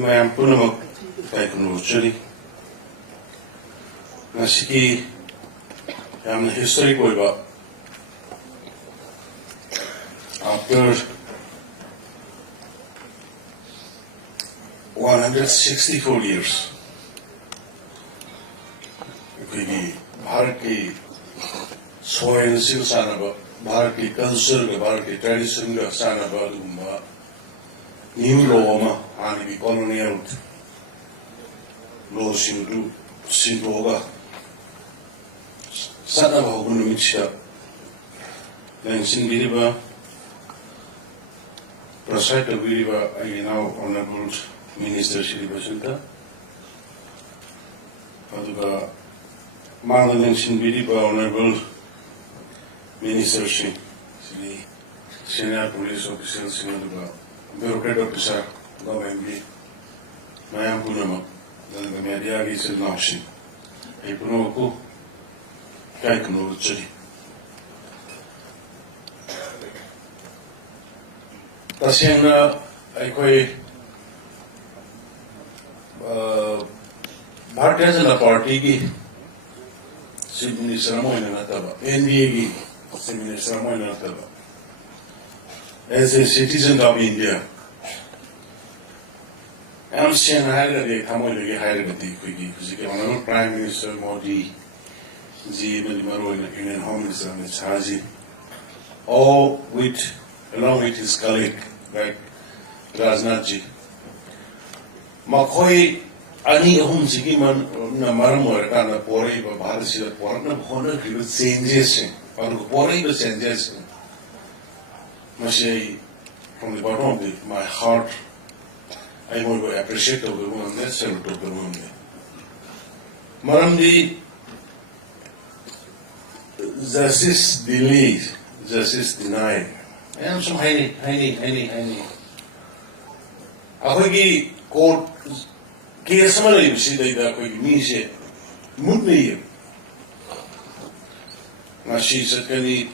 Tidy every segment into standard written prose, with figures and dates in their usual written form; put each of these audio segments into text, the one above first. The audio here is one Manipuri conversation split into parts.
mayam punamak technology nasiki yamna history koiba after 164 years Bharat की सोयल सानब भारत की कल्चर भारत की ट्रेडिशन सानब न्यू लॉ आने कॉलोनियल लॉ सिंधोगा सानब Presided now Honorable Minister Shri Basunta Aduga Marlon Sinbiriba Honorable Minister Shri Senior Police Officials Sinaduga Bureaucrat Officer Government Mayam Punama dan media gisil naushin ay puno ko kay kunulot siya tasiyang aikoy Bharatiya Janata Party ki Chief Minister mo inanataba NDA ki Chief Minister mo inanataba as a citizen of India I'm saying higher the Kamoy higher the Kuiki, Prime Minister Modi, Ji Maro Indian Home Minister Haji, all along with his colleague like Rajnath Ji. Makoi Ani Hum Sigiman Namaramor and a Pori Babasi, the Porna Honor, he would changes or Pori the changes. Mashay from the bottom of my heart. I want to appreciate the woman, that's salute of the woman. Maramdi, justice delayed, justice denied. I am some highly. Ahogi court case Malay, see that Mise, Mutney. Nashi Sakani,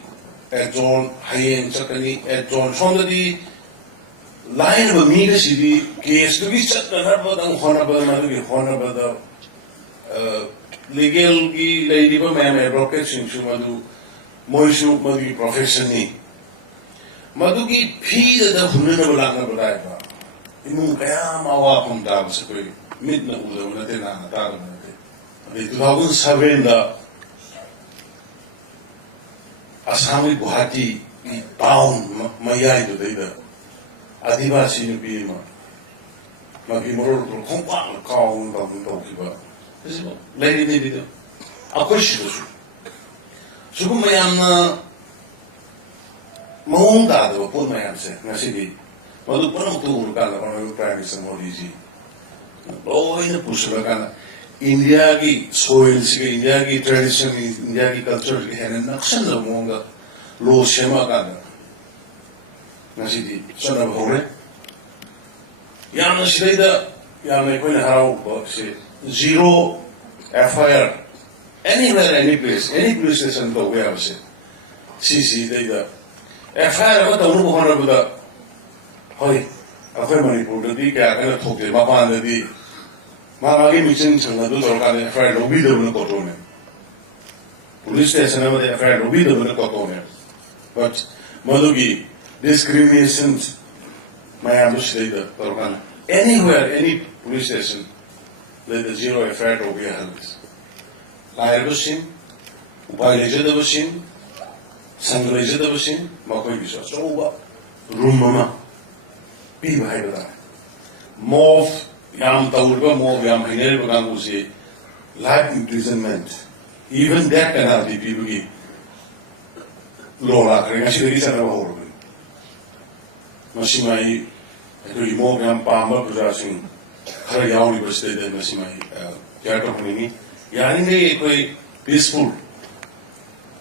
at John, Hayen Sakani, at John Sondadi. Line of me city case to be set the honorable legal lady man advocates in Shumadu Moishu Madi profession. Maduki P the Hunabulana Badiva. In Kayama from Dabs, midnight with the 2007 Assami Guhati bound Mayai to the Adivasi Nubima Magimoro Kumpa, Kaun, Tokiba. Lady David, a question. Sukumayana Monda, the Pumayam, Nasidi, Madupanam to Gana, Prime Minister Modiji. Oh, in the Pusavagana, Indiagi soils, Indiagi tradition, Indiagi culture, and an action of Monga, Lo Shemagana. Nasidi, son of Hore. Yana Shreda, Yana Quinharao, zero FIR. Anywhere, any place station to where I say. CC, they the FIR, what the Uruhana with the Hoi, a family put the Dika, and took the Papa and the Mamma Mission and the Dutton FIR, will be the Unacotone. Police station over the FIR, will be the Unacotone. But Malugi. Discriminations, my ambush later, anywhere, any police station, let the zero effect of your hands. Liar machine, by the machine, Sangaja the machine, Makoy Bisha, so room mama, be by that. Move Yam Taurba, move Yam Hinerbagamusi, life imprisonment, even that cannot be people give. Lola, actually, is another horrible. Masimai, Imogam Pamba, Pujasing, Harayao University, Masimai, Yatopini, Yanine, peaceful.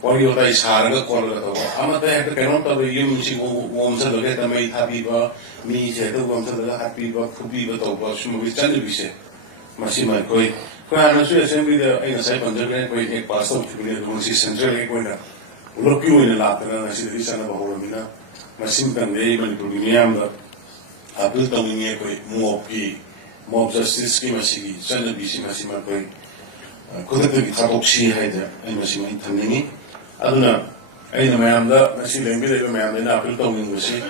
What you guys Haraga, Amata cannot have a Yumsi Woms at the letter made Habiba, me, Zeto, Habiba, Kubiba, Tobashum, with Chanavise, Masimai Koi. I'm not sure assembly the second a pass of the central Equina. Look you in the Latin, I see the son of a Horomina. Masimpan Day, Manipuriam, Apple Tommy, Mopi, mob justice ki masigi chana bisi masima koi kudakki thabokshi haida ai masima thamningi aduna aina mayamda masi lengbi leba mayamda na appeal tawningosi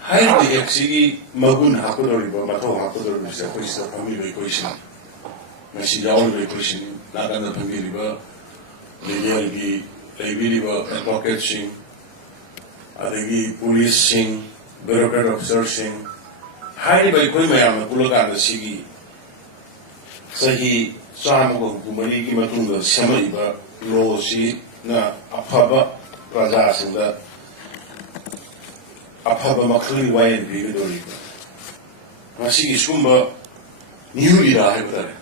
hai de exigi magun hakodoriba matho hakodoriba se koi sa family bai koi sin masi jawl bai koi sin naganda family ba legal gi legal advocate sing adagi police sing bureaucrat officer sing hai bai koi mayamda pulaga sigi sahi Sama kumani ki matungda samaiba law si na afaba praja singda afaba makhali wayan bigidoriba masi sumba new era haibare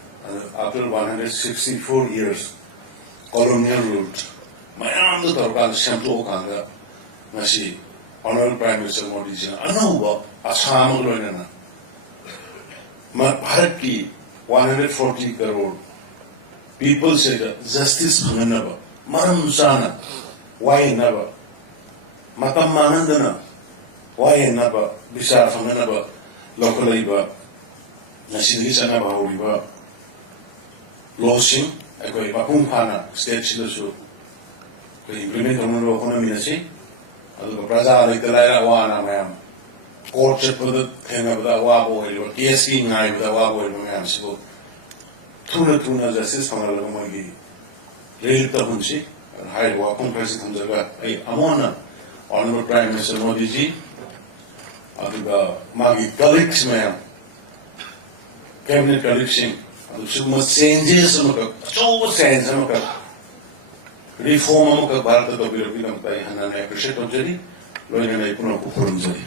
after 164 years colonial rule mayam da tarkan samto kanga masi honorable prime minister Modi ji anauba asam loinana ma bharat ki 140 crore people said justice hanganaba maram sana why naba matam manandana why naba bisa hanganaba lokalaiba nasidri sana bahuriba losing akoi mapung phana state sidasu ko implement honno kono minasi adu praja alaitara wana mayam court chapada thenabada wabo heliba case ki ngai bada wabo heliba mayam sibo tuna justice pangalala magi leilta hunsi hai wapung kasi thamjaga ai amona honorable prime minister Modi ji aduga magi colleagues mayam cabinet colleagues sing adu sugma changes amaka chow change amaka reform amaka bharata ka birogi kam tai hanana appreciate tojari loina nai puno kukurum jari